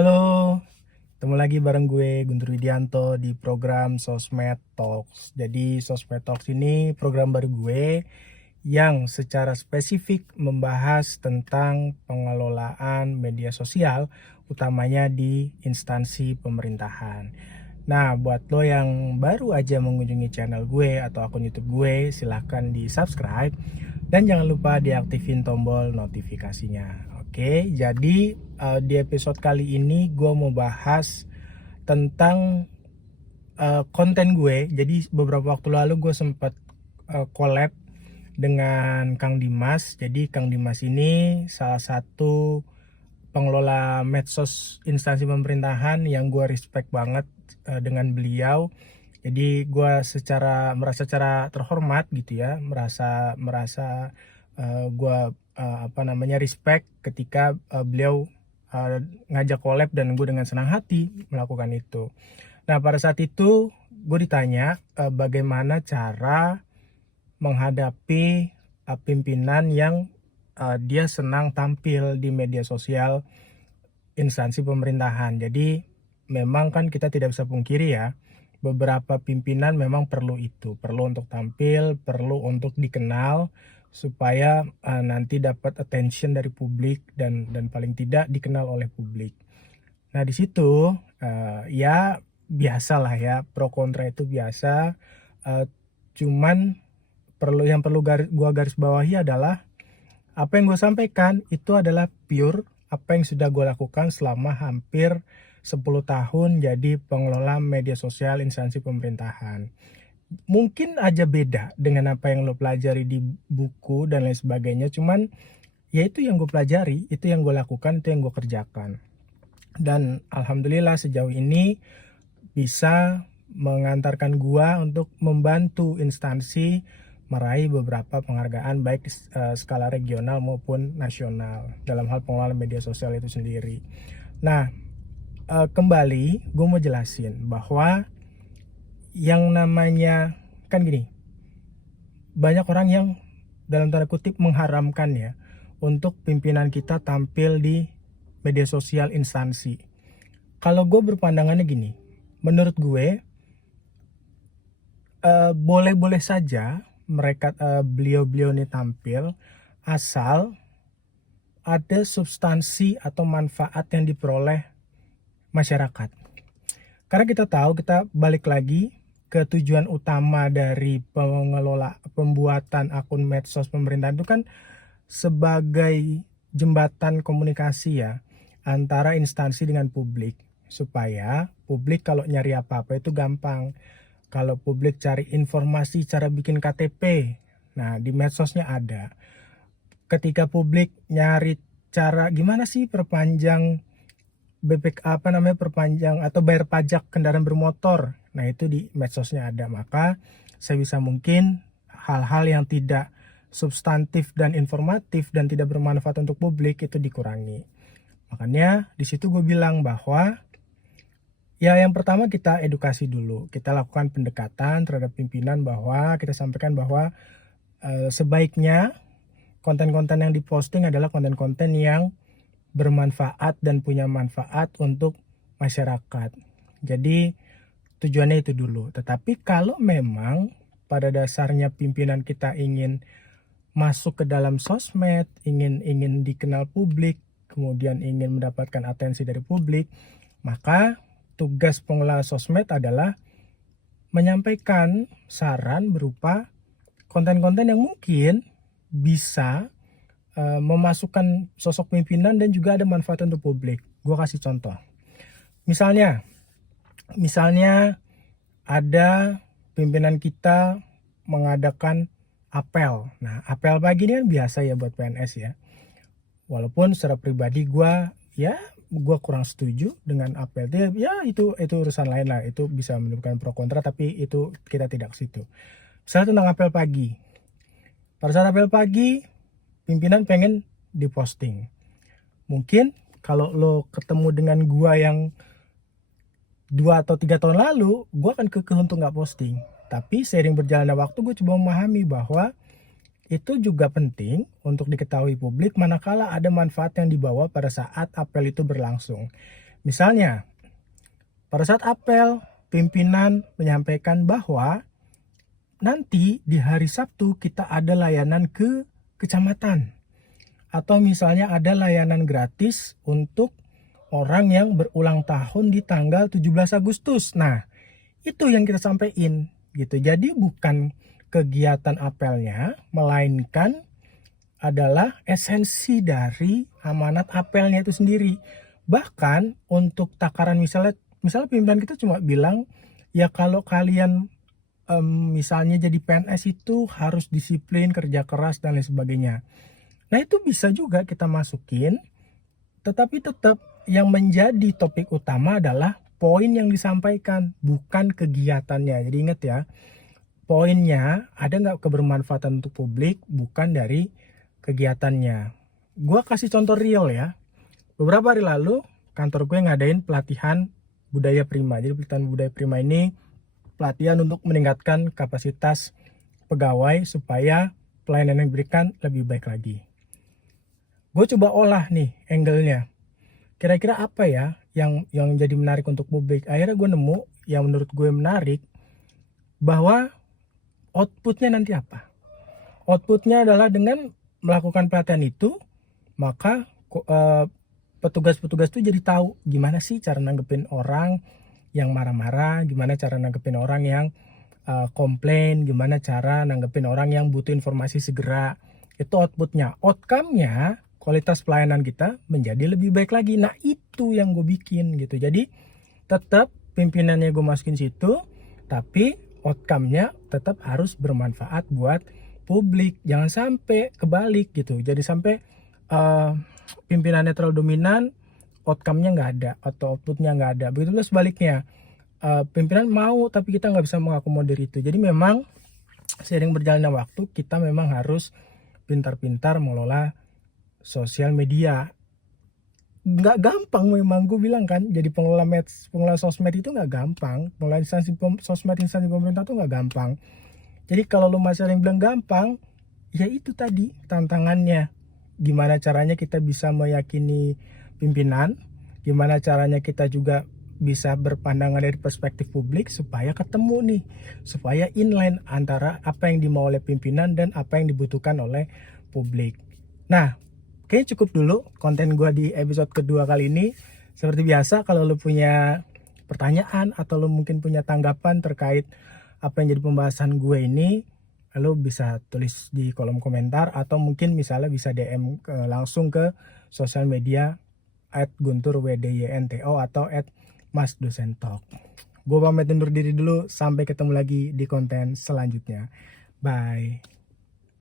Halo, ketemu lagi bareng gue Guntur Widianto di program Sosmed Talks. Jadi Sosmed Talks ini program baru gue yang secara spesifik membahas tentang pengelolaan media sosial, utamanya di instansi pemerintahan. Nah, buat lo yang baru aja mengunjungi channel gue atau akun YouTube gue, silahkan di subscribe dan jangan lupa diaktifin tombol notifikasinya. Oke, jadi di episode kali ini gue mau bahas tentang konten gue. Jadi beberapa waktu lalu gue sempat collab dengan Kang Dimas. Jadi Kang Dimas ini salah satu pengelola medsos instansi pemerintahan yang gue respect banget dengan beliau. Jadi gue merasa secara terhormat gitu ya, merasa merasa gue respect ketika beliau ngajak collab dan gue dengan senang hati melakukan itu. Nah, pada saat itu gue ditanya bagaimana cara menghadapi pimpinan yang dia senang tampil di media sosial instansi pemerintahan. Jadi memang kan kita tidak bisa pungkiri ya, beberapa pimpinan memang perlu itu, perlu untuk tampil, perlu untuk dikenal supaya nanti dapat attention dari publik dan paling tidak dikenal oleh publik. Nah, di situ ya biasalah ya, pro kontra itu biasa. Cuman gua garis bawahi adalah apa yang gue sampaikan itu adalah pure apa yang sudah gue lakukan selama hampir 10 tahun jadi pengelola media sosial instansi pemerintahan. Mungkin aja beda dengan apa yang lo pelajari di buku dan lain sebagainya, cuman ya itu yang gue pelajari, itu yang gue lakukan, itu yang gue kerjakan. Dan alhamdulillah sejauh ini bisa mengantarkan gue untuk membantu instansi meraih beberapa penghargaan baik skala regional maupun nasional dalam hal pengelolaan media sosial itu sendiri. Nah, kembali gue mau jelasin bahwa yang namanya kan gini, banyak orang yang dalam tanda kutip mengharamkan ya untuk pimpinan kita tampil di media sosial instansi. Kalau gue berpandangannya gini, menurut gue boleh-boleh saja mereka beliau-beliau ini tampil asal ada substansi atau manfaat yang diperoleh masyarakat. Karena kita tahu, kita balik lagi ke tujuan utama dari pembuatan akun medsos pemerintahan itu kan sebagai jembatan komunikasi ya antara instansi dengan publik, supaya publik kalau nyari apa-apa itu gampang. Kalau publik cari informasi cara bikin KTP, nah di medsosnya ada. Ketika publik nyari cara gimana sih perpanjang perpanjang atau bayar pajak kendaraan bermotor, nah itu di medsosnya ada. Maka sebisa mungkin hal-hal yang tidak substantif dan informatif dan tidak bermanfaat untuk publik itu dikurangi. Makanya di situ gue bilang bahwa ya yang pertama kita edukasi dulu, kita lakukan pendekatan terhadap pimpinan bahwa kita sampaikan bahwa sebaiknya konten-konten yang diposting adalah konten-konten yang bermanfaat dan punya manfaat untuk masyarakat. Jadi tujuannya itu dulu. Tetapi kalau memang pada dasarnya pimpinan kita ingin masuk ke dalam sosmed, ingin dikenal publik, kemudian ingin mendapatkan atensi dari publik, maka tugas pengelola sosmed adalah menyampaikan saran berupa konten-konten yang mungkin bisa memasukkan sosok pimpinan dan juga ada manfaat untuk publik. Gue kasih contoh. Misalnya ada pimpinan kita mengadakan apel. Nah, apel pagi ini kan biasa ya buat PNS ya. Walaupun secara pribadi gue kurang setuju dengan apel. Ya itu urusan lain lah. Itu bisa menimbulkan pro kontra, tapi itu kita tidak ke situ. Misalnya tentang apel pagi. Pada saat apel pagi, pimpinan pengen diposting. Mungkin kalau lo ketemu dengan gue yang 2 atau 3 tahun lalu, gue akan kekeh untuk gak posting. Tapi seiring berjalannya waktu, gue coba memahami bahwa itu juga penting untuk diketahui publik manakala ada manfaat yang dibawa pada saat apel itu berlangsung. Misalnya, pada saat apel, pimpinan menyampaikan bahwa nanti di hari Sabtu kita ada layanan ke kecamatan. Atau misalnya ada layanan gratis untuk orang yang berulang tahun di tanggal 17 Agustus. Nah, itu yang kita sampaikan gitu. Jadi bukan kegiatan apelnya, melainkan adalah esensi dari amanat apelnya itu sendiri. Bahkan untuk takaran misalnya pimpinan kita cuma bilang ya kalau kalian misalnya jadi PNS itu harus disiplin, kerja keras dan lain sebagainya. Nah itu bisa juga kita masukin, tetapi tetap yang menjadi topik utama adalah poin yang disampaikan, bukan kegiatannya. Jadi ingat ya, poinnya ada nggak kebermanfaatan untuk publik, bukan dari kegiatannya. Gue kasih contoh real ya. Beberapa hari lalu kantor gue ngadain pelatihan budaya prima. Jadi pelatihan budaya prima ini pelatihan untuk meningkatkan kapasitas pegawai supaya pelayanan yang diberikan lebih baik lagi. Gue coba olah nih angle-nya. Kira-kira apa ya yang jadi menarik untuk publik. Akhirnya gue nemu yang menurut gue menarik, bahwa outputnya nanti apa. Outputnya adalah dengan melakukan pelatihan itu, maka petugas-petugas itu jadi tahu gimana sih cara nanggepin orang yang marah-marah, gimana cara nanggepin orang yang komplain, gimana cara nanggepin orang yang butuh informasi segera. Itu outputnya. Outcome-nya, kualitas pelayanan kita menjadi lebih baik lagi. Nah itu yang gue bikin gitu. Jadi tetap pimpinannya gue masukin situ, tapi outcome-nya tetap harus bermanfaat buat publik. Jangan sampai kebalik gitu. Jadi sampai pimpinannya terlalu dominan, outcome-nya nggak ada atau output-nya nggak ada. Begitu juga sebaliknya. Pimpinan mau tapi kita nggak bisa mengakomodir itu. Jadi memang seiring berjalannya waktu kita memang harus pintar-pintar mengelola sosial media. Nggak gampang memang, gue bilang kan, jadi pengelola sosmed itu nggak gampang. Pengelola instansi pemerintah itu nggak gampang. Jadi kalau lu masih ada yang bilang gampang, ya itu tadi tantangannya. Gimana caranya kita bisa meyakini pimpinan, gimana caranya kita juga bisa berpandangan dari perspektif publik supaya ketemu nih, supaya inline antara apa yang dimau oleh pimpinan dan apa yang dibutuhkan oleh publik. Nah, kayaknya cukup dulu konten gue di episode kedua kali ini. Seperti biasa, kalau lo punya pertanyaan atau lo mungkin punya tanggapan terkait apa yang jadi pembahasan gue ini, lo bisa tulis di kolom komentar atau mungkin misalnya bisa DM langsung ke sosial media @gunturwdynto atau @masdosentalk. Gue pamit undur diri dulu, sampai ketemu lagi di konten selanjutnya. Bye.